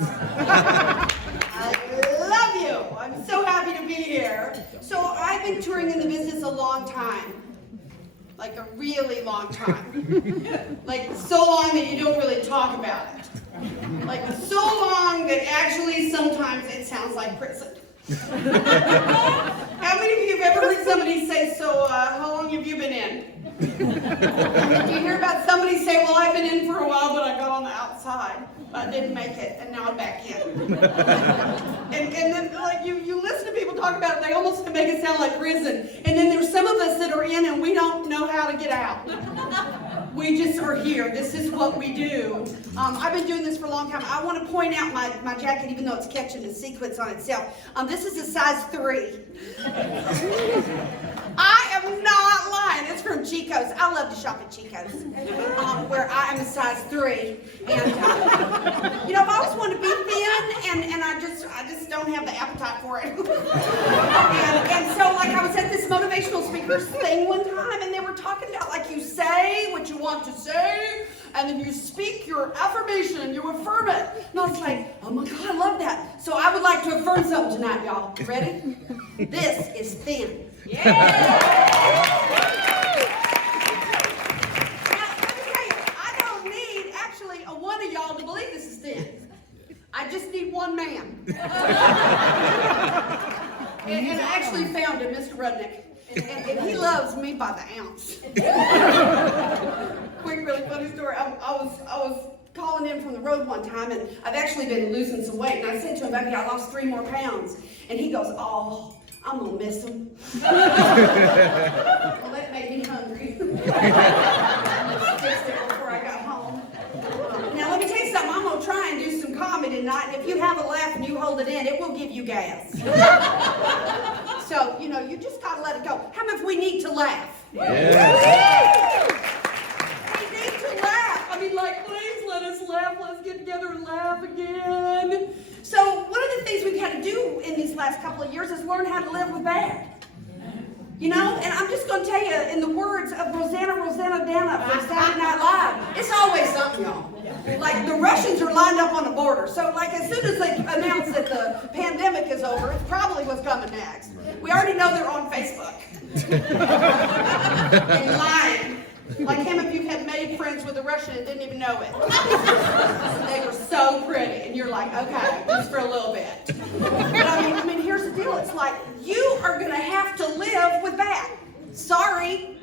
I love you. I'm so happy to be here. So I've been touring in the business a long time. Like a really long time. Like so long that you don't really talk about it. Like so long that actually sometimes it sounds like prison. How many of you have ever heard somebody say, so how long have you been in? Do you hear about somebody say, well, I've been in for a while, but I got on the outside. I didn't make it, and now I'm back in. and then, like, you listen to people talk about it, they almost make it sound like prison. And then there's some of us that are in, and we don't know how to get out. We just are here. This is what we do. I've been doing this for a long time. I want to point out my jacket, even though it's catching the sequence on itself. This is a size 3. I am not lying. It's from Chico's. I love to shop at Chico's, where I am a size 3. And I've always wanted to be thin, and I just don't have the appetite for it. and so, like, I was at this motivational speakers thing one time, and they were talking about, like, you say what you want to say, and then you speak your affirmation and you affirm it. And I was like, oh my God, I love that. So I would like to affirm something tonight, y'all. Ready? This is thin. Yeah! Now, let me tell you, I don't need actually a one of y'all to believe this is thin. I just need one man. and I actually found him, Mr. Rudnick. And he loves me by the ounce. Quick, really funny story. I was calling in from the road one time, and I've actually been losing some weight. And I said to him, baby, I lost 3 more pounds. And he goes, oh, I'm going to miss him. Well, that made me hungry. I fixed it before I got home. Now, let me tell you something. I'm going to try and do some comedy tonight. And if you have a laugh and you hold it in, it will give you gas. So, you just got to let it go. How many of we need to laugh? Yes. We need to laugh. I mean, like, please let us laugh. Let's get together and laugh again. So, one of the things we've had to do in these last couple of years is learn how to live with bad. And I'm just going to tell you, in the words of Rosanna Dana from Saturday Night Live, it's always something, y'all. Like, the Russians are lined up on the border. So, like, as soon as they announce that the pandemic is over, it's probably what's coming next. We already know they're on Facebook. And lying. Like him, if you had made friends with a Russian and didn't even know it. They were so pretty. And you're like, okay, just for a little bit. But I mean, here's the deal. It's like, you are going to have to live with that. Sorry.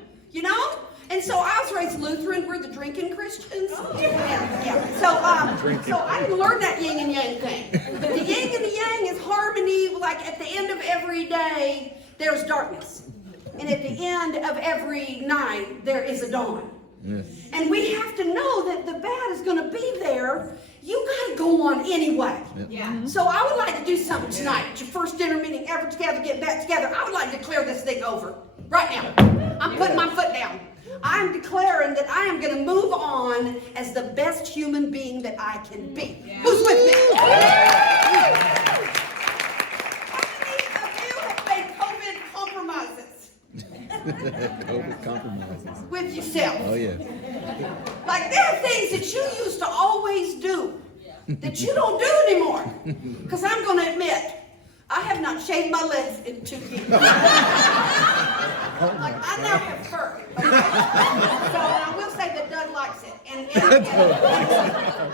And so I was raised Lutheran. We're the drinking Christians. Yeah. So I didn't learn that yin and yang thing. But the yin and the yang is harmony. Like at the end of every day, there's darkness. And at the end of every night, there is a dawn. Yes. And we have to know that the bad is going to be there. You got to go on anyway. Yep. Yeah. So I would like to do something tonight. It's your first dinner meeting ever together, get back together. I would like to declare this thing over right now. I'm putting my foot down. I'm declaring that I am going to move on as the best human being that I can be. Yeah. Who's with me? COVID compromises. With yourself. Oh, yeah. Like, there are things that you used to always do that you don't do anymore. Because I'm going to admit, I have not shaved my legs in 2 years. Like, I now have fur. Okay? So, and I will say that Doug likes it.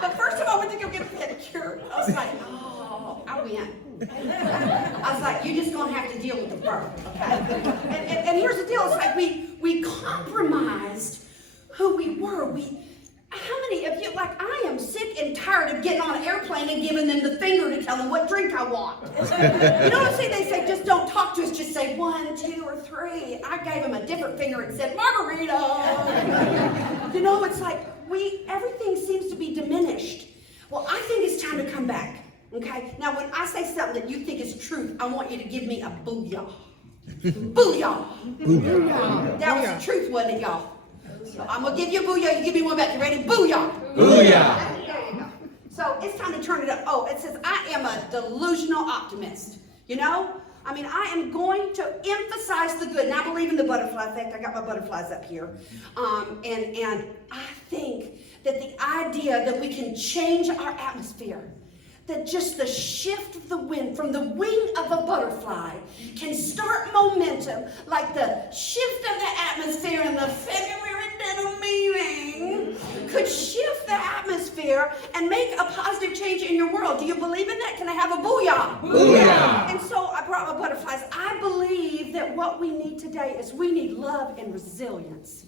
But first of all, I went to go get a pedicure. I was like, oh, I win. I was like, you're just going to have to deal with the fur, okay? And here's the deal. It's like we compromised who we were. How many of you, like, I am sick and tired of getting on an airplane and giving them the finger to tell them what drink I want. You know what I'm saying? They say, just don't talk to us. Just say 1, 2, or 3. I gave them a different finger and said, margarita. It's like everything seems to be diminished. Well, I think it's time to come back. Okay? Now, when I say something that you think is truth, I want you to give me a booyah. Booyah. Booyah. That was the truth, wasn't it, y'all? So I'm going to give you a booyah. You give me one back. You ready? Booyah. Booyah. There you go. So it's time to turn it up. Oh, it says, I am a delusional optimist. I am going to emphasize the good. And I believe in the butterfly effect. I got my butterflies up here. And I think that the idea that we can change our atmosphere, that just the shift of the wind from the wing of a butterfly can start momentum, like the shift of the atmosphere in the February dinner meeting could shift the atmosphere and make a positive change in your world. Do you believe in that? Can I have a booyah? Booyah! And so I brought my butterflies. I believe that what we need today is we need love and resilience.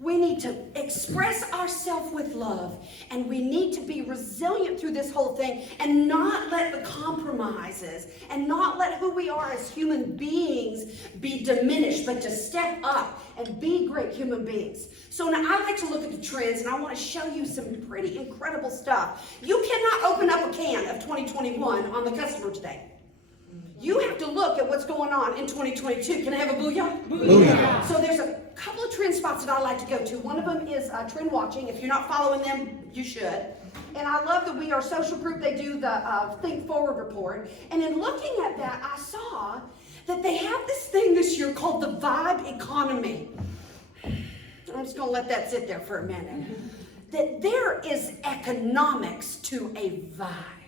We need to express ourselves with love, and we need to be resilient through this whole thing and not let the compromises and not let who we are as human beings be diminished, but to step up and be great human beings. So now I like to look at the trends, and I want to show you some pretty incredible stuff. You cannot open up a can of 2021 on the customer today. You have to look at what's going on in 2022. Can I have a booyah? Booyah! So there's a couple of trend spots that I like to go to. One of them is trend watching. If you're not following them, you should. And I love the We Are Social group. They do the Think Forward report. And in looking at that, I saw that they have this thing this year called the vibe economy. I'm just going to let that sit there for a minute. That there is economics to a vibe.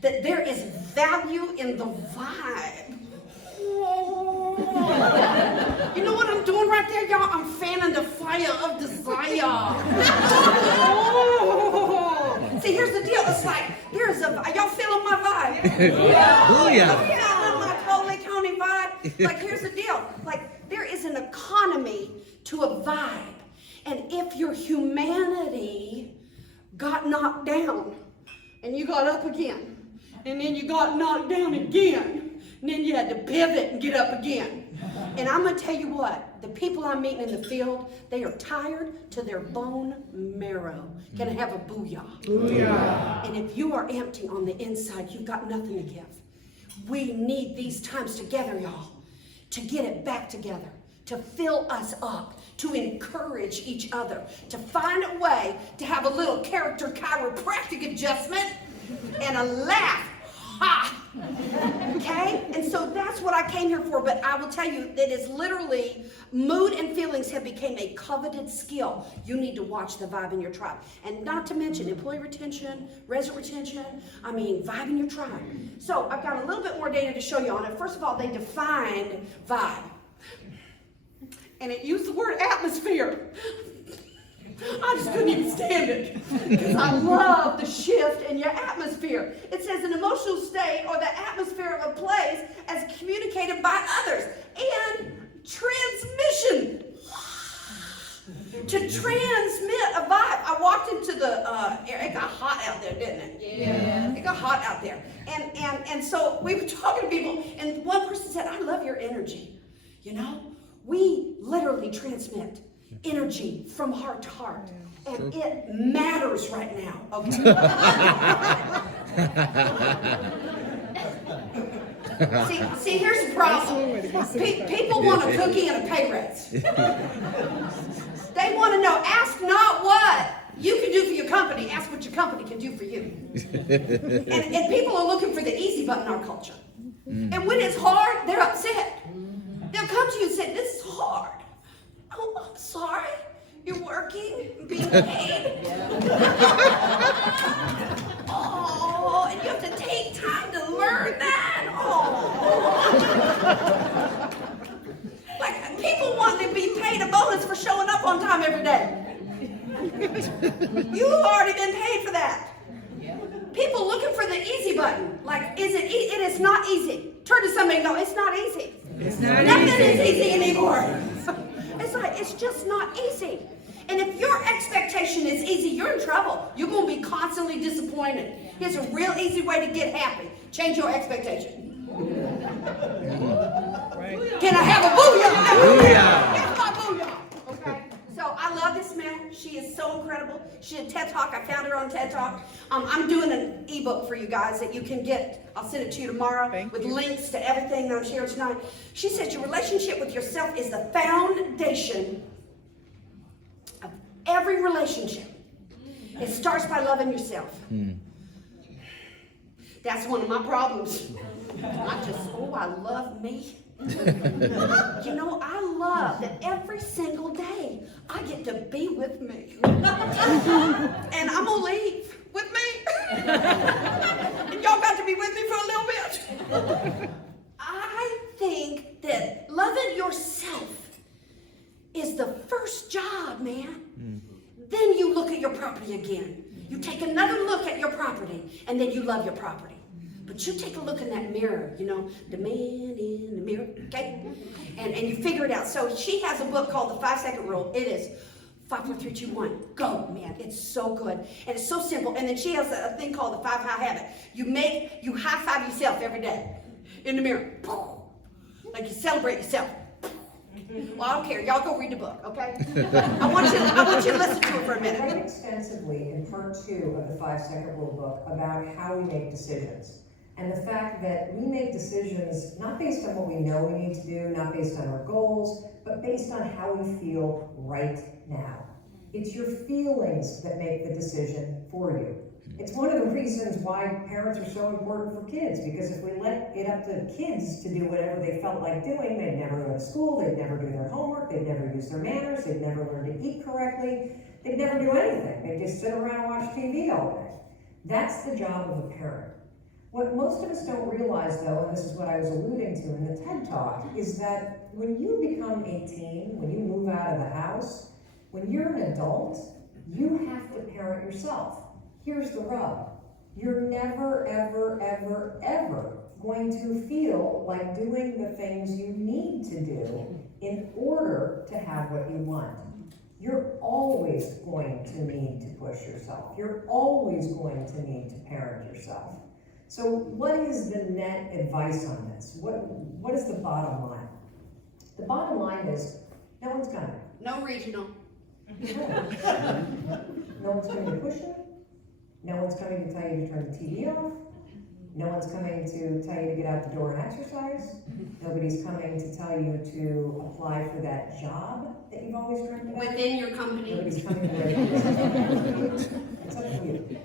That there is value in the vibe. You know what I'm doing right there, y'all? I'm fanning the fire of desire. See, here's the deal. It's like, there's a, y'all feeling my vibe? Booyah! Feeling my Toni County vibe? Like, here's the deal. Like, there is an economy to a vibe. And if your humanity got knocked down, and you got up again, and then you got knocked down again, and then you had to pivot and get up again. And I'm going to tell you what, the people I'm meeting in the field, they are tired to their bone marrow. Can I have a booyah? Booyah! And if you are empty on the inside, you've got nothing to give. We need these times together, y'all, to get it back together, to fill us up, to encourage each other, to find a way to have a little character chiropractic adjustment and a laugh. Ha! Okay? And so that's what I came here for, but I will tell you that is literally mood and feelings have become a coveted skill. You need to watch the vibe in your tribe. And not to mention employee retention, resident retention, vibe in your tribe. So I've got a little bit more data to show you on it. First of all, they defined vibe. And it used the word atmosphere. I just couldn't even stand it because I love the shift in your atmosphere. It says an emotional state or the atmosphere of a place as communicated by others. And transmission. To transmit a vibe. I walked into the air. It got hot out there, didn't it? Yeah. It got hot out there. And so we were talking to people, and one person said, I love your energy. You know, we literally transmit energy from heart to heart. And it matters right now. Okay. see, here's the problem. People want a cookie and a pay raise. They want to know, ask not what you can do for your company, ask what your company can do for you. And people are looking for the easy button in our culture. And when it's hard, they're upset. They'll come to you and say, this is hard. Oh, I'm sorry. You're working, being paid. Oh, and you have to take time to learn that. Oh. Like, people want to be paid a bonus for showing up on time every day. You've already been paid for that. People looking for the easy button. Like, is it easy? It is not easy. Turn to somebody and go, it's not easy. Nothing is easy anymore. It's like, it's just not easy. And if your expectation is easy, you're in trouble. You're going to be constantly disappointed. Here's a real easy way to get happy. Change your expectation. Can I have a booyah? Booyah! Here's my booyah. Okay? So I love this man. She is so incredible. She did TED Talk. I found her on TED Talk. I'm doing an ebook for you guys that you can get. I'll send it to you tomorrow with links to everything that I'm sharing tonight. She said your relationship with yourself is the foundation of every relationship. It starts by loving yourself. That's one of my problems. I love me. You know, I love that every single day I get to be with me. And I'm going to leave with me. I think that loving yourself is the first job, man. Then you look at your property again. You take another look at your property, and then you love your property. But you take a look in that mirror, you know, the man in the mirror, okay? And you figure it out. So she has a book called The 5-Second Rule. It is 5, 4, 3, 2, 1. Go, man. It's so good. And it's so simple. And then she has a thing called the 5 High Habit. You high five yourself every day in the mirror. Like you celebrate yourself. Well, I don't care. Y'all go read the book, okay? I want you to listen to it for a minute. I write extensively in part 2 of the 5-Second Rule book about how we make decisions. And the fact that we make decisions not based on what we know we need to do, not based on our goals, but based on how we feel right now. It's your feelings that make the decision for you. It's one of the reasons why parents are so important for kids, because if we let it up to kids to do whatever they felt like doing, they'd never go to school, they'd never do their homework, they'd never use their manners, they'd never learn to eat correctly, they'd never do anything. They'd just sit around and watch TV all day. That's the job of a parent. What most of us don't realize, though, and this is what I was alluding to in the TED Talk, is that when you become 18, when you move out of the house, when you're an adult, you have to parent yourself. Here's the rub. You're never, ever, ever, ever going to feel like doing the things you need to do in order to have what you want. You're always going to need to push yourself. You're always going to need to parent yourself. So what is the net advice on this? What is the bottom line? The bottom line is, no one's coming. No regional. No one's coming to push you. No one's coming to tell you to turn the TV off. No one's coming to tell you to get out the door and exercise. Nobody's coming to tell you to apply for that job that you've always dreamed about. Within your company. Nobody's coming to write It's up to you.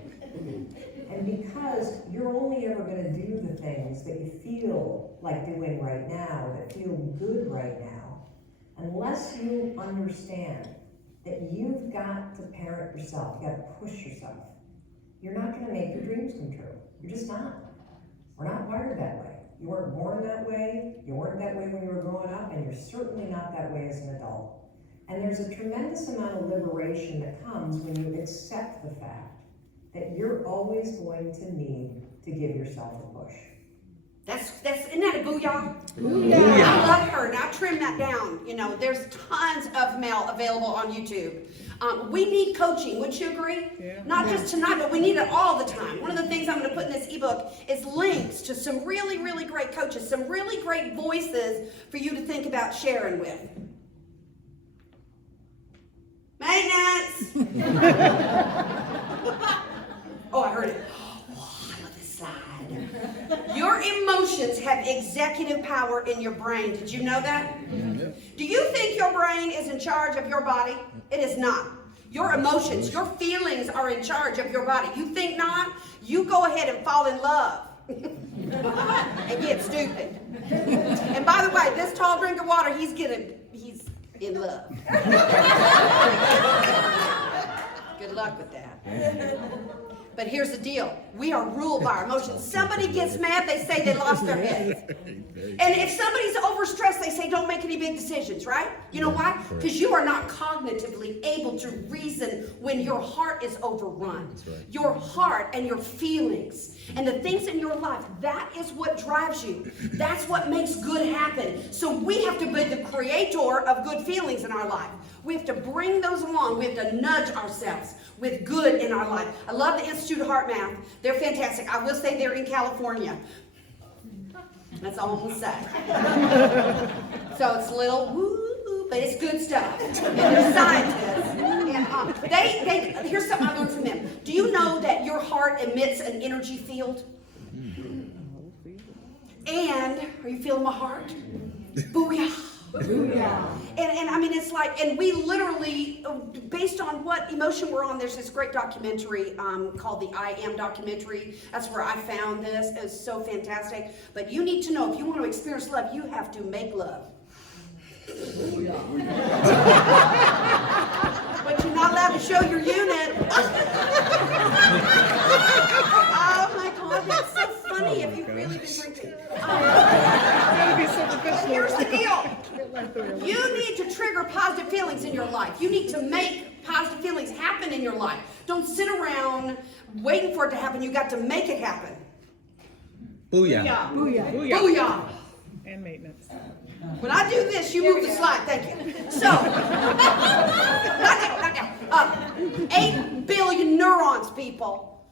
And because you're only ever going to do the things that you feel like doing right now, that feel good right now, unless you understand that you've got to parent yourself, you've got to push yourself, you're not going to make your dreams come true. You're just not. We're not wired that way. You weren't born that way, you weren't that way when you were growing up, and you're certainly not that way as an adult. And there's a tremendous amount of liberation that comes when you accept the fact that you're always going to need to give yourself a push. Isn't that a booyah? Booyah. I love her. Now trim that down. You know, there's tons of mail available on YouTube. We need coaching. Wouldn't you agree? Yeah. Not just tonight, but we need it all the time. One of the things I'm going to put in this ebook is links to some really, really great coaches, some really great voices for you to think about sharing with. Maintenance. Oh, I heard it. Oh, I love this slide. Your emotions have executive power in your brain. Did you know that? Yeah. Do you think your brain is in charge of your body? It is not. Your emotions, your feelings are in charge of your body. You think not? You go ahead and fall in love. And get stupid. And by the way, this tall drink of water, he's in love. Good luck with that. But here's the deal. We are ruled by our emotions. Somebody gets mad, they say they lost their heads. And if somebody's overstressed, they say don't make any big decisions, right? You know why? Because you are not cognitively able to reason when your heart is overrun. Your heart and your feelings and the things in your life, that is what drives you. That's what makes good happen. So we have to be the creator of good feelings in our life. We have to bring those along. We have to nudge ourselves with good in our life. I love the Institute of Heart Math. They're fantastic. I will say they're in California. That's all I'm going to say. So it's a little woo, but it's good stuff. And they're scientists. And here's something I learned from them. Do you know that your heart emits an energy field? And, are you feeling my heart? Booyah. And I mean, it's like, and we literally, based on what emotion we're on, there's this great documentary called the I Am documentary. That's where I found this. It was so fantastic. But you need to know, if you want to experience love, you have to make love. But you're not allowed to show your unit. Oh my God, that's so funny me if you've really been drinking. But Here's the deal. You need to trigger positive feelings in your life. You need to make positive feelings happen in your life. Don't sit around waiting for it to happen. You got to make it happen. Booyah. Booyah. Booyah. Booyah. And maintenance. When I do this, you move the slide. Thank you. So, not now. 8 billion neurons, people.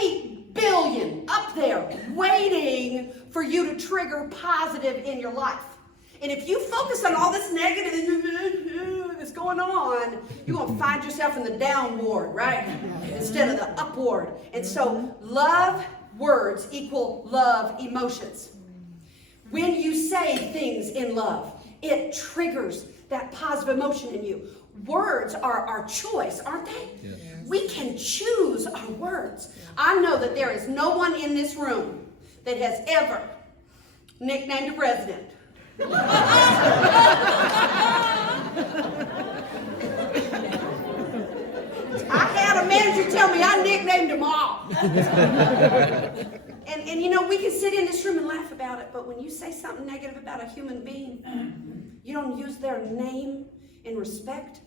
8 billion up there waiting for you to trigger positive in your life. And if you focus on all this negative that's going on, you're going to find yourself in the down ward, right? Instead of the up ward. And so love words equal love emotions. When you say things in love, it triggers that positive emotion in you. Words are our choice, aren't they? Yes. We can choose our words. I know that there is no one in this room that has ever nicknamed a resident. I had a manager tell me I nicknamed them all. And you know, we can sit in this room and laugh about it, but when you say something negative about a human being, you don't use their name in respect,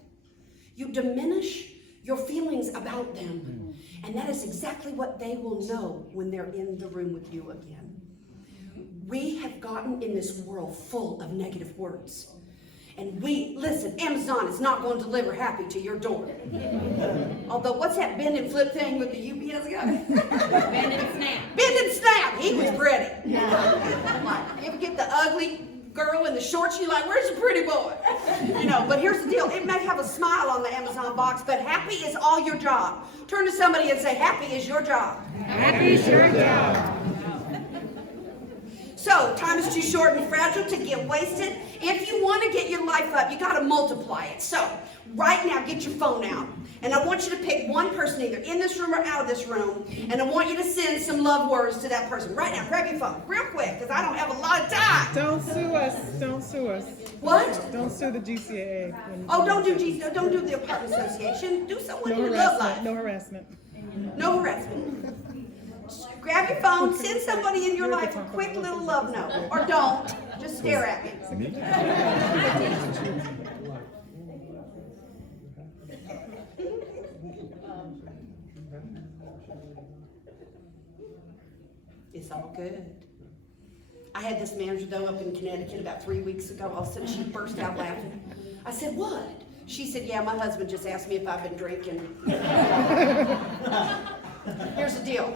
you diminish your feelings about them. And that is exactly what they will know when they're in the room with you again. We have gotten in this world full of negative words. And listen, Amazon is not going to deliver happy to your door. Although, what's that bend and flip thing with the UPS guy? Bend and snap. Bend and snap. He was pretty. Like, you ever get the ugly girl in the shorts? You're like, where's the pretty boy? You know, but here's the deal. It may have a smile on the Amazon box, but happy is all your job. Turn to somebody and say, happy is your job. Happy is your job. So, time is too short and fragile to get wasted. If you want to get your life up, you got to multiply it. So, right now, get your phone out. And I want you to pick one person, either in this room or out of this room. And I want you to send some love words to that person. Right now, grab your phone, real quick, because I don't have a lot of time. Don't sue us. Don't sue us. What? Don't sue the GCAA. Oh, don't do the apartment association. Do someone you love life. No harassment. No harassment. Grab your phone, send somebody in your life a quick little love note. Or don't. Just stare at me. It's all good. I had this manager, though, up in Connecticut about 3 weeks ago. All of a sudden, she burst out laughing. I said, what? She said, yeah, my husband just asked me if I've been drinking. Here's the deal.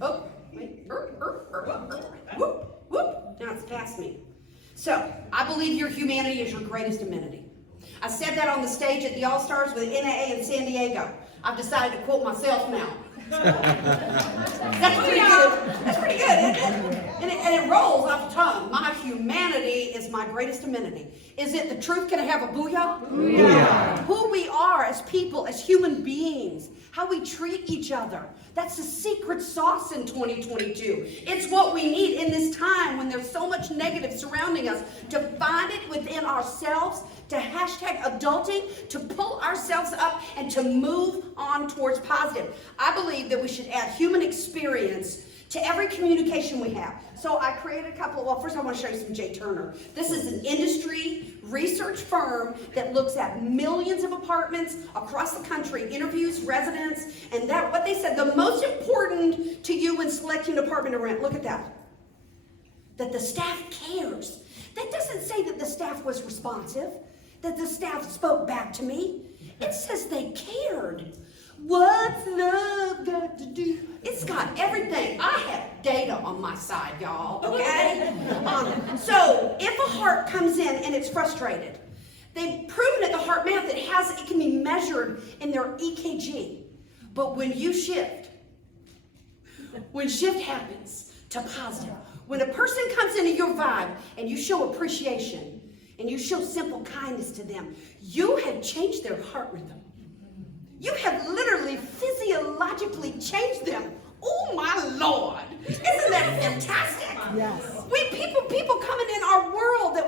Oh, wait. Whoop, whoop. Now it's past me. So, I believe your humanity is your greatest amenity. I said that on the stage at the All-Stars with NAA in San Diego. I've decided to quote myself now. That's pretty good. That's pretty good, isn't it? And it rolls off the tongue. My humanity is my greatest amenity. Is it the truth? Can I have a booyah? Booyah. Who we are as people, as human beings, how we treat each other. That's the secret sauce in 2022. It's what we need in this time when there's so much negative surrounding us, to find it within ourselves, to hashtag adulting, to pull ourselves up and to move on towards positive. I believe that we should add human experience to every communication we have. So I created a couple, well, first I want to show you some Jay Turner. This is an industry research firm that looks at millions of apartments across the country, interviews residents, and that what they said, the most important to you when selecting an apartment to rent, look at that the staff cares. That doesn't say that the staff was responsive, that the staff spoke back to me. It says they cared. What's love got to do? It's got everything. I have data on my side, y'all, okay? So if a heart comes in and it's frustrated, they've proven at the heart math it can be measured in their EKG. But when you shift, when shift happens to positive, when a person comes into your vibe and you show appreciation and you show simple kindness to them, you have changed their heart rhythm. You have literally physiologically changed them. Oh my Lord. Isn't that fantastic? Yes. People coming in our world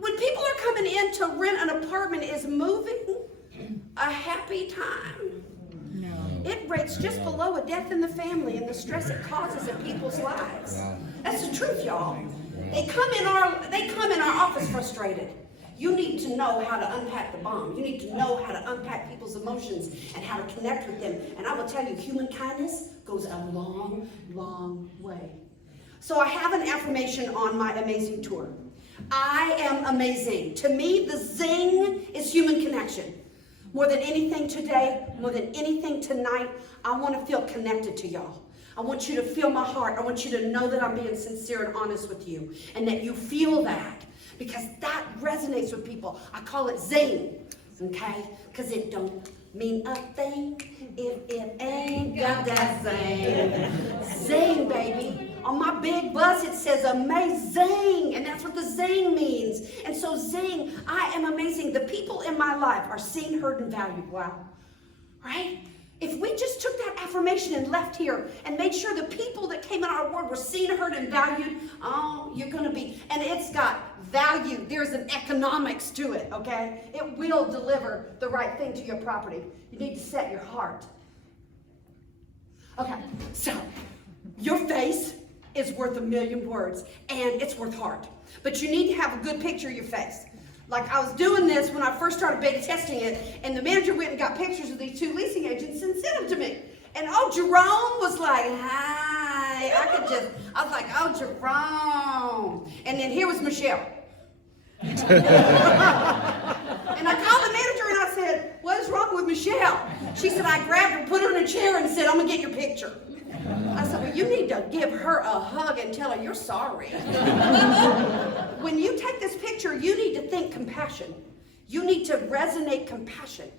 when people are coming in to rent an apartment, is moving a happy time? No. it rates just below a death in the family and the stress it causes in people's lives. That's the truth, y'all. They come in our office frustrated. You need to know how to unpack the bomb. You need to know how to unpack people's emotions and how to connect with them. And I will tell you, human kindness goes a long, long way. So I have an affirmation on my amazing tour. I am amazing. To me, the zing is human connection. More than anything today, more than anything tonight, I want to feel connected to y'all. I want you to feel my heart. I want you to know that I'm being sincere and honest with you and that you feel that, because that resonates with people. I call it zing, okay? Because it don't mean a thing if it ain't got that zing. Zing, baby. On my big bus, it says amazing, and that's what the zing means. And so zing, I am amazing. The people in my life are seen, heard, and valued. Wow. Right? If we just took that affirmation and left here and made sure the people that came in our ward were seen, heard, and valued, oh, you're going to be, and it's got value. There's an economics to it, okay? It will deliver the right thing to your property. You need to set your heart. Okay, so your face is worth 1,000,000 words, and it's worth heart. But you need to have a good picture of your face. Like, I was doing this when I first started beta testing it, and the manager went and got pictures of these 2 leasing agents and sent them to me. And oh, Jerome was like, hi. I was like, oh, Jerome. And then here was Michelle. And I called the manager and I said, what is wrong with Michelle? She said, I grabbed her, put her in a chair and said, I'm gonna get your picture. I said, well, you need to give her a hug and tell her you're sorry. When you take this picture, you need to think compassion. You need to resonate compassion.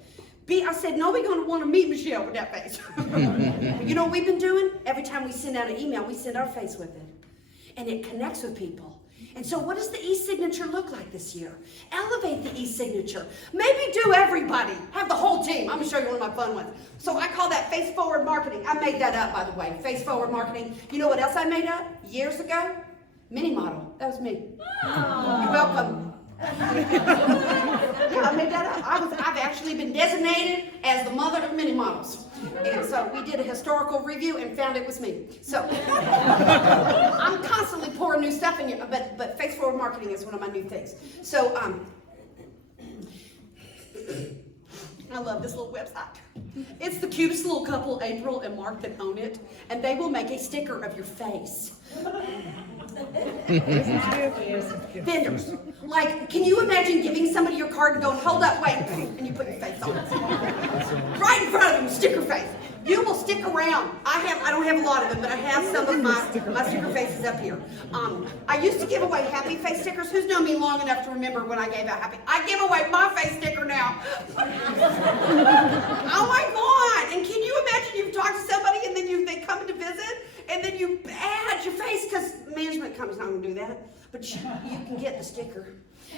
I said, nobody's going to want to meet Michelle with that face. You know what we've been doing? Every time we send out an email, we send our face with it. And it connects with people. And so what does the e-signature look like this year? Elevate the e-signature. Maybe do everybody. Have the whole team. I'm going to show you one of my fun ones. So I call that face forward marketing. I made that up, by the way. Face forward marketing. You know what else I made up years ago? Mini model. That was me. You're welcome. Yeah, I made that up. I've actually been designated as the mother of mini models. And so we did a historical review and found it was me. So I'm constantly pouring new stuff in you, but face forward marketing is one of my new things. So I love this little website. It's the cutest little couple, April and Mark, that own it, and they will make a sticker of your face. Vendors. Like, can you imagine giving somebody your card and going, hold up, wait, and you put your face on it. Right in front of them, sticker face. You will stick around. I don't have a lot of them, but I have some of my sticker faces up here. I used to give away happy face stickers. Who's known me long enough to remember when I gave out happy? I give away my face sticker now. Oh my God. And can you imagine you've talked to somebody and then they come to visit and then you add your face, because management company's not going to do that. But you can get the sticker.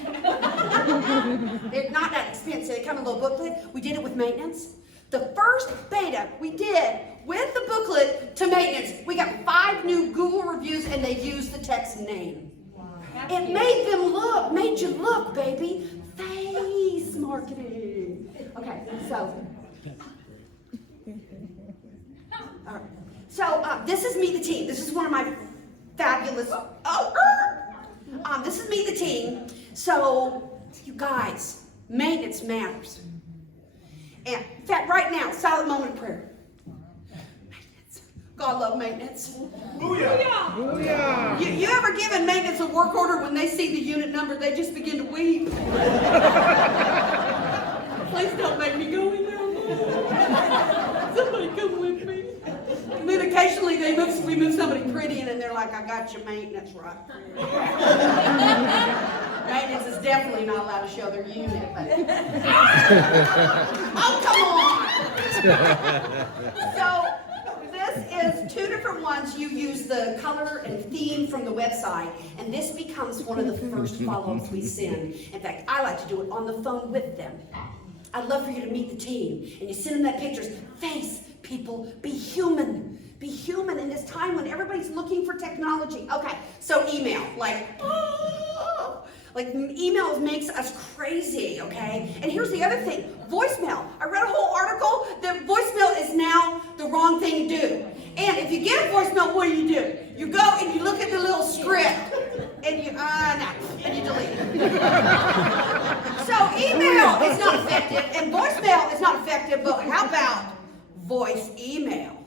They're not that expensive. They come in a little booklet. We did it with maintenance. The first beta we did with the booklet to maintenance, we got 5 new Google reviews and they used the text name. Wow. It made you look, baby. Face marketing. Okay, so. All right. So this is Meet the Team. This is one of my fabulous. This is Meet the Team. So, you guys, maintenance matters. And in fact, right now, silent moment of prayer. Maintenance. God love maintenance. Booyah. Booyah. You ever given maintenance a work order when they see the unit number, they just begin to weep? Please don't make me go in there. Somebody come with me. And then occasionally we move somebody pretty in and they're like, I got your maintenance right. Maintenance is definitely not allowed to show their unit. But oh, come on! So this is 2 different ones. You use the color and theme from the website, and this becomes one of the first follow-ups we send. In fact, I like to do it on the phone with them. I'd love for you to meet the team, and you send them that pictures. Face, people, be human. Be human in this time when everybody's looking for technology. Okay, so email, like, Like, emails makes us crazy, okay? And here's the other thing, voicemail. I read a whole article that voicemail is now the wrong thing to do. And if you get a voicemail, what do? You go and you look at the little script, and you, no, and you delete it. So email is not effective, and voicemail is not effective, but how about voice email?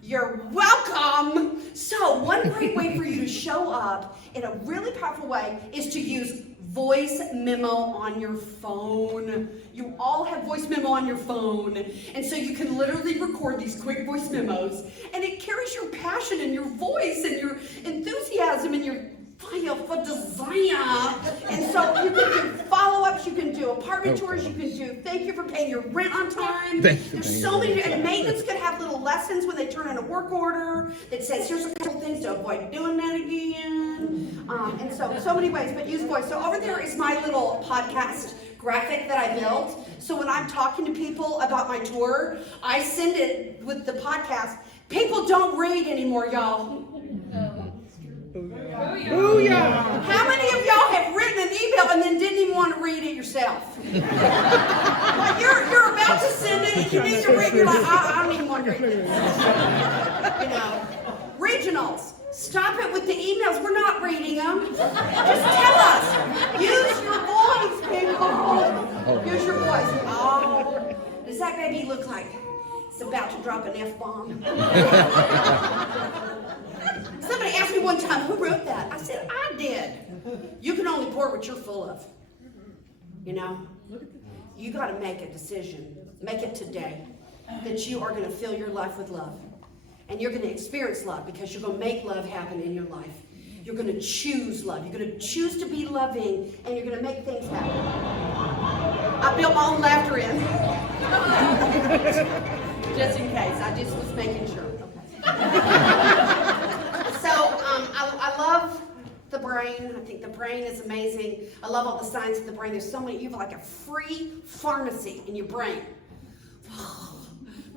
You're welcome. So one great way for you to show up in a really powerful way is to use voice memo on your phone. You all have voice memo on your phone. And so you can literally record these quick voice memos, and it carries your passion and your voice and your enthusiasm and your fire for desire. And so you can do follow-ups, you can do apartment tours, you can do thank you for paying your rent on time. There's so many, and maintenance could have little lessons when they turn in a work order that says, here's a couple things to avoid doing that again. And so many ways, but use voice. So over there is my little podcast graphic that I built. So when I'm talking to people about my tour, I send it with the podcast. People don't read anymore, y'all. Booyah! How many of y'all have written an email and then didn't even want to read it yourself? Like you're about to send it and you need to read it. You're like, I don't even want to read it. You know, regionals. Stop it with the emails. We're not reading them. Just tell us. Use your voice, people. Use your voice. Oh, does that baby look like it's about to drop an F-bomb? Somebody asked me one time, who wrote that? I said, I did. You can only pour what you're full of. You know? You got to make a decision. Make it today that you are going to fill your life with love. And you're going to experience love because you're going to make love happen in your life. You're going to choose love. You're going to choose to be loving, and you're going to make things happen. I built my own laughter in. Just in case. I just was making sure. Okay. I love the brain. I think the brain is amazing. I love all the science of the brain. There's so many. You have like a free pharmacy in your brain.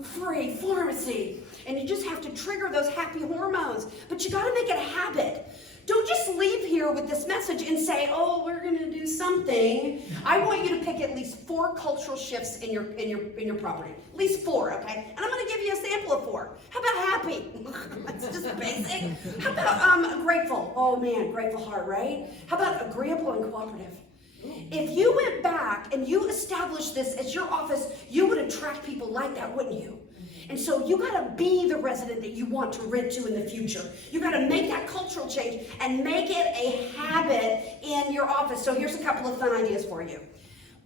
Free pharmacy. And you just have to trigger those happy hormones. But you got to make it a habit. Don't just leave here with this message and say, oh, we're going to do something. I want you to pick at least 4 cultural shifts in your property. At least 4, okay? And I'm going to give you a sample of 4. How about happy? That's just basic. How about grateful? Oh, man, grateful heart, right? How about agreeable and cooperative? If you went back and you established this as your office, you would attract people like that, wouldn't you? And so you got to be the resident that you want to rent to in the future. You got to make that cultural change and make it a habit in your office. So here's a couple of fun ideas for you.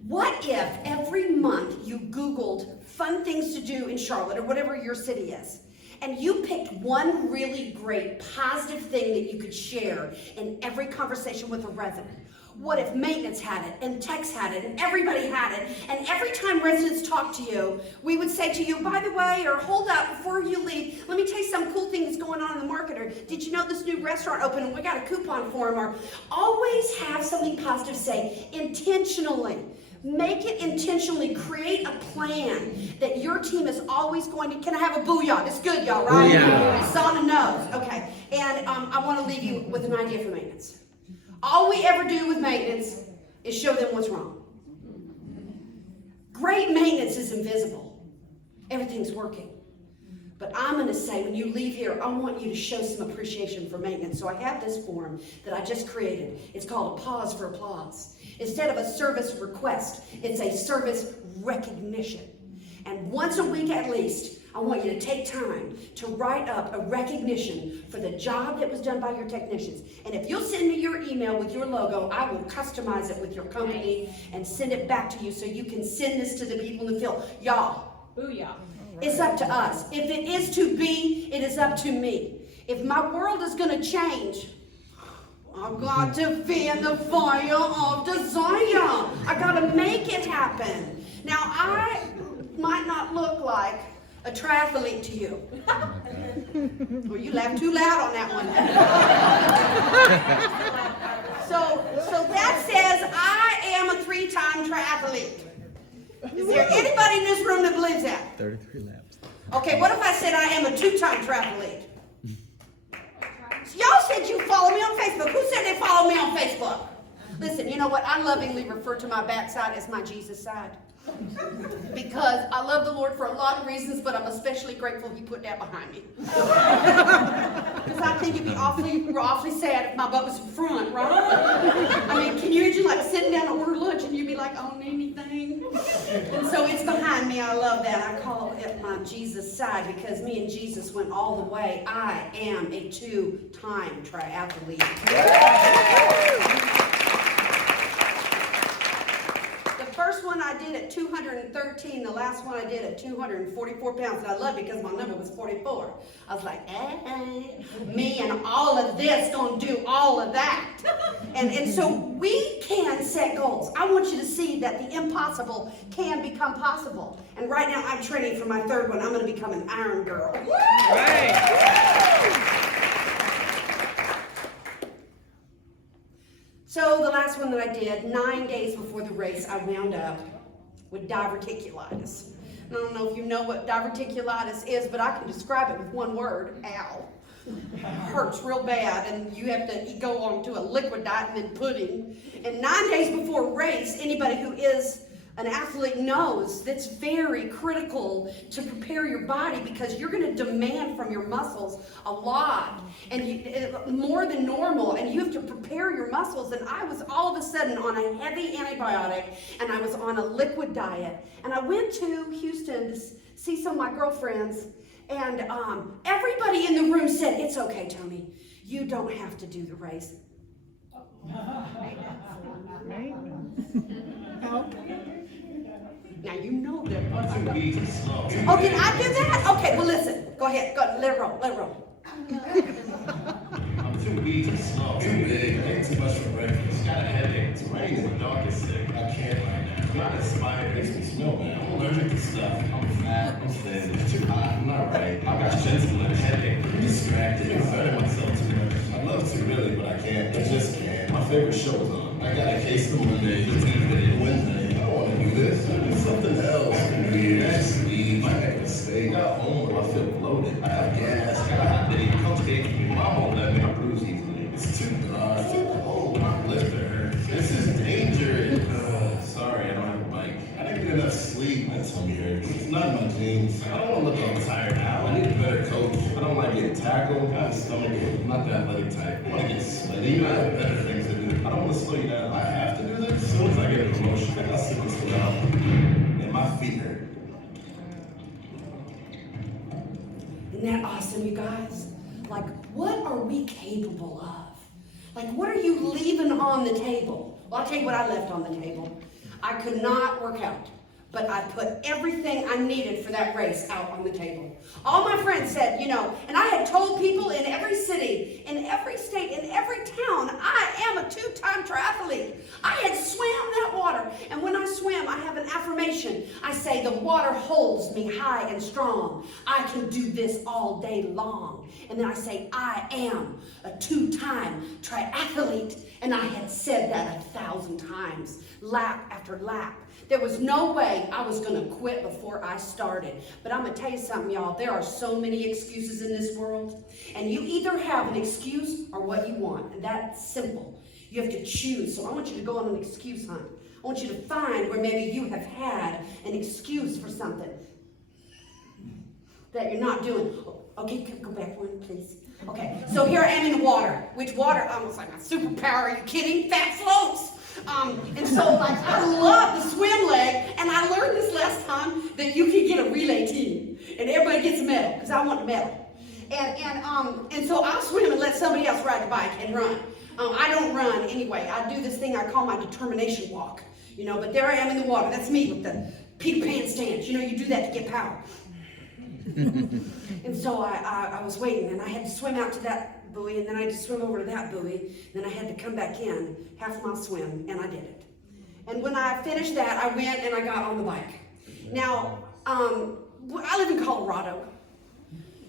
What if every month you Googled fun things to do in Charlotte or whatever your city is, and you picked one really great positive thing that you could share in every conversation with a resident? What if maintenance had it, and techs had it, and everybody had it, and every time residents talk to you, we would say to you, by the way, or hold up, before you leave, let me tell you some cool thing that's going on in the market, or did you know this new restaurant opened and we got a coupon for them, or always have something positive to say, intentionally. Make it intentionally. Create a plan that your team is always going to, can I have a booyah? It's good, y'all, right? Booyah. It's on the nose. Okay, and I want to leave you with an idea for maintenance. All we ever do with maintenance is show them what's wrong. Great maintenance is invisible. Everything's working. But I'm going to say, when you leave here, I want you to show some appreciation for maintenance. So I have this form that I just created. It's called a pause for applause. Instead of a service request, it's a service recognition. And once a week at least, I want you to take time to write up a recognition for the job that was done by your technicians. And if you'll send me your email with your logo, I will customize it with your company and send it back to you so you can send this to the people in the field. Y'all, Booyah. it's up to us. If it is to be, it is up to me. If my world is going to change, I've got to fan the fire of desire. I got to make it happen. Now, I might not look like a triathlete to you. Well, you laughed too loud on that one. So that says I am a 3-time triathlete. Is there anybody in this room that believes that? 33 laps. Okay, what if I said I am a 2-time triathlete? So y'all said you follow me on Facebook. Who said they follow me on Facebook? Listen, you know what? I lovingly refer to my backside as my Jesus side. Because I love the Lord for a lot of reasons, but I'm especially grateful He put that behind me. Because I think it'd be awfully sad if my butt was in front, right? I mean, can you imagine like sitting down to order lunch and you'd be like, "Oh, anything?" And so it's behind me. I love that. I call it my Jesus side because me and Jesus went all the way. I am a 2-time triathlete. The first one I did at 213, the last one I did at 244 pounds, and I love it because my number was 44. I was like, me and all of this gonna do all of that. And so we can set goals. I want you to see that the impossible can become possible. And right now I'm training for my third one. I'm gonna become an Iron Girl. Right. So the last one that I did, 9 days before the race, I wound up with diverticulitis. And I don't know if you know what diverticulitis is, but I can describe it with one word: ow. It hurts real bad, and you have to go on to a liquid diet and then pudding. And 9 days before a race, anybody who is an athlete knows that's very critical to prepare your body because you're going to demand from your muscles a lot and more than normal, and you have to prepare your muscles. And I was all of a sudden on a heavy antibiotic, and I was on a liquid diet, and I went to Houston to see some of my girlfriends, and everybody in the room said, "It's okay, Toni, you don't have to do the race." Now you know that. Oh, did I do that? Okay, well listen. Go ahead. Go, let it roll. Let it roll. I'm too weak and slow. Too big. I ate too much for breakfast. Got a headache. It's raining. My dog is sick. I can't right now. I'm not inspired. It makes me smell bad. I'm allergic to stuff. I'm fat. I'm thin. It's too hot. I'm not right. I got gentle and a headache. I'm distracted. I'm hurting myself too much. I'd love to really, but I can't. I just can't. My favorite show is on. I got a case of Monday. Tuesday. Wednesday. I don't want to do this. I do something else. Weird. Just leave. I make a mistake. Got home where I feel bloated. I have gas. Got a hot day. Comes taking me. Mom won't let me bruise easily. It's too dark. Oh, my lifter hurts. This is dangerous. Sorry, I don't have a bike. I didn't get enough sleep. My tummy hurts. It's not in my jeans. I don't want to look all tired now. I need a better coach. I don't like getting tackled. I have a stomach. I'm not the athletic type. I want to get sweaty. I have better things to do. I don't want to slow you down. I have to do this. As soon as I get a promotion, I'll sit this one out. And my feet hurt. Isn't that awesome, you guys? Like, what are we capable of? Like, what are you leaving on the table? Well, I'll tell you what I left on the table. I could not work out, but I put everything I needed for that race out on the table. All my friends said, you know, and I had told people in every city, in every state, in every town, I am a 2-time triathlete. I had swam that water, and when I swim, I have an affirmation. I say, the water holds me high and strong. I can do this all day long. And then I say, I am a 2-time triathlete. And I had said that 1,000 times, lap after lap. There was no way I was going to quit before I started. But I'm going to tell you something, y'all. There are so many excuses in this world. And you either have an excuse or what you want. And that's simple. You have to choose. So I want you to go on an excuse hunt. I want you to find where maybe you have had an excuse for something that you're not doing. Okay, go back one, please. Okay, so here I am in the water. Which water? Almost like my superpower. Are you kidding? Fat slopes. And so, like, I love the swim leg, and I learned this last time that you can get a relay team, and everybody gets a medal because I want a medal. And so I'll swim and let somebody else ride the bike and run. I don't run anyway. I do this thing I call my determination walk, you know. But there I am in the water. That's me with the Peter Pan stance. You know, you do that to get power. And so I was waiting, and I had to swim out to that buoy, and then I had to swim over to that buoy, and then I had to come back in, half-mile swim, and I did it. And when I finished that, I went and I got on the bike. Now, I live in Colorado,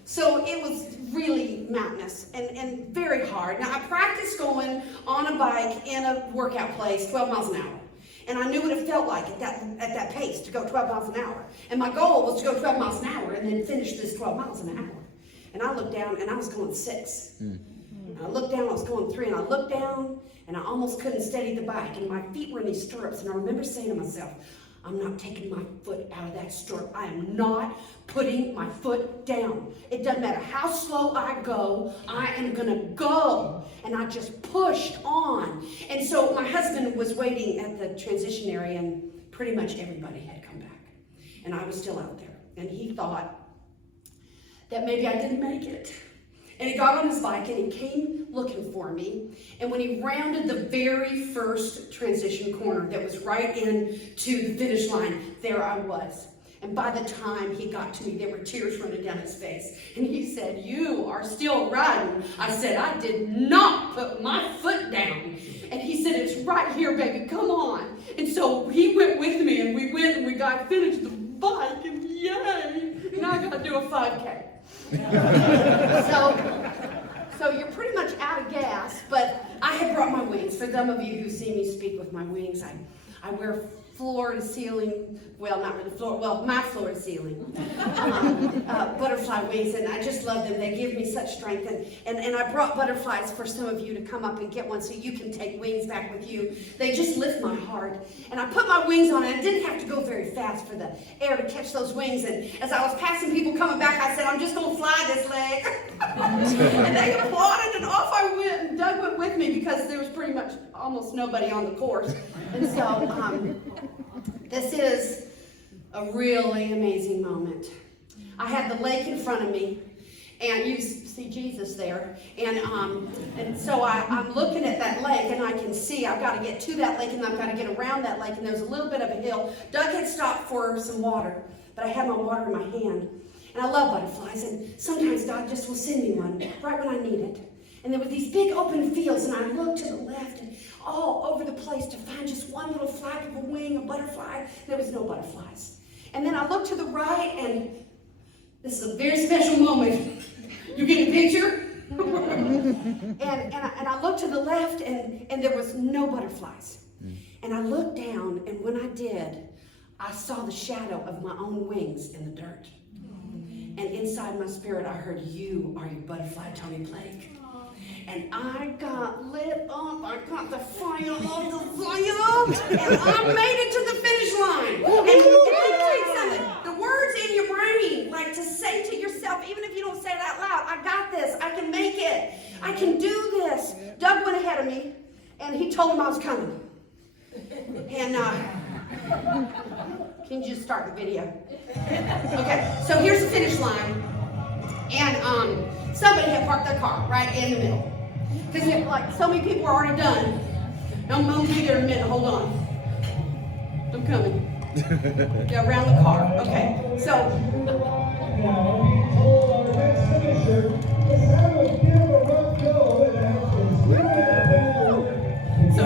so it was really mountainous and very hard. Now, I practiced going on a bike in a workout place 12 miles an hour. And I knew what it felt like at that pace to go 12 miles an hour. And my goal was to go 12 miles an hour and then finish this 12 miles an hour. And I looked down and I was going 6. And I looked down, I was going 3, and I looked down, and I almost couldn't steady the bike, and my feet were in these stirrups, and I remember saying to myself, I'm not taking my foot out of that stirrup. I am not putting my foot down. It doesn't matter how slow I go, I am gonna go. And I just pushed on. And so my husband was waiting at the transition area, and pretty much everybody had come back. And I was still out there. And he thought that maybe I didn't make it. And he got on his bike and he came looking for me. And when he rounded the very first transition corner that was right into the finish line, there I was. And by the time he got to me, there were tears running down his face. And he said, "You are still riding." I said, "I did not put my foot down." And he said, "It's right here, baby, come on." And so he went with me, and we went and we got finished the bike, and yay! Now I got to do a 5K. So you're pretty much out of gas, but I had brought my wings. For some of you who see me speak with my wings, I wear floor-to-ceiling, well, not really floor, well, my floor-to-ceiling butterfly wings, and I just love them. They give me such strength, and I brought butterflies for some of you to come up and get one so you can take wings back with you. They just lift my heart, and I put my wings on, and I didn't have to go very fast for the air to catch those wings, and as I was passing people coming back, I said, "I'm just going to fly this leg." And they applauded, and off I went, and Doug went with me because there was pretty much almost nobody on the course, and so this is a really amazing moment. I had the lake in front of me, and you see Jesus there, and so I'm looking at that lake, and I can see I've got to get to that lake, and I've got to get around that lake, and there's a little bit of a hill. Doug had stopped for some water, but I had my water in my hand, and I love butterflies, and sometimes God just will send me one right when I need it. And there were these big open fields, and I looked to the left and all over the place to find just one little flap of a wing, a butterfly. There was no butterflies. And then I looked to the right, and this is a very special moment. You get the picture? and I looked to the left, and there was no butterflies. And I looked down, and when I did, I saw the shadow of my own wings in the dirt. And inside my spirit, I heard, "You are your butterfly, Toni Blake." And I got lit up. I got the fire of the fire, and I made it to the finish line. And let me tell you something. The words in your brain, like to say to yourself, even if you don't say it out loud, "I got this. I can make it. I can do this." Doug went ahead of me, and he told him I was coming. And can you just start the video? Okay. So here's the finish line, and somebody had parked their car right in the middle. Because like so many people are already done. I'm going to be there in a minute. Hold on. I'm coming. Yeah, around the car. Okay. So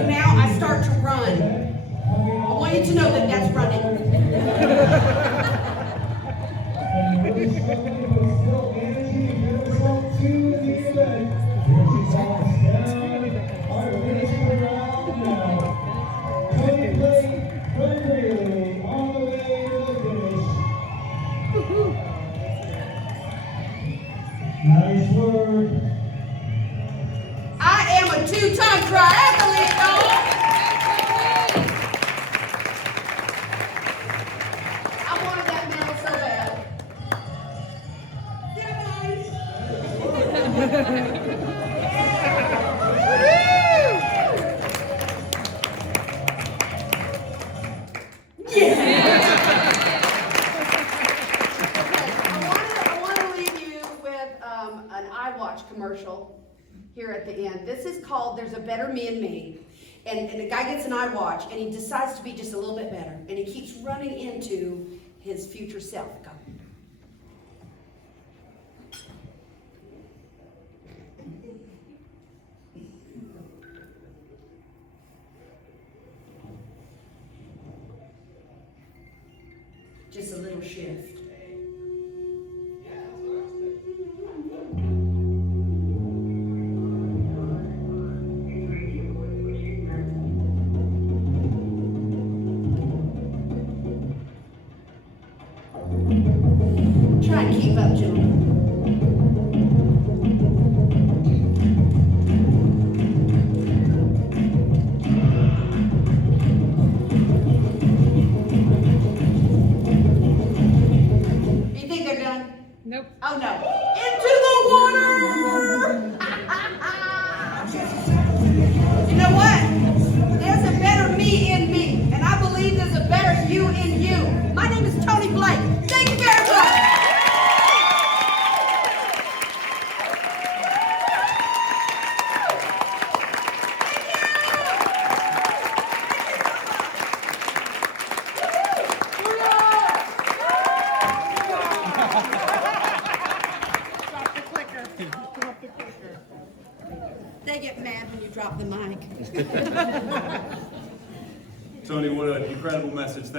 now I start to run. I want you to know that that's running. Nice work. I am a 2-time triathlete, y'all. I wanted that medal so bad. Commercial here at the end. This is called "There's a Better Me in Me." And the guy gets an iWatch, and he decides to be just a little bit better. And he keeps running into his future self. Go. Just a little shift. Try and keep up, gentlemen. they get mad when you drop the mic. Toni, what an incredible message.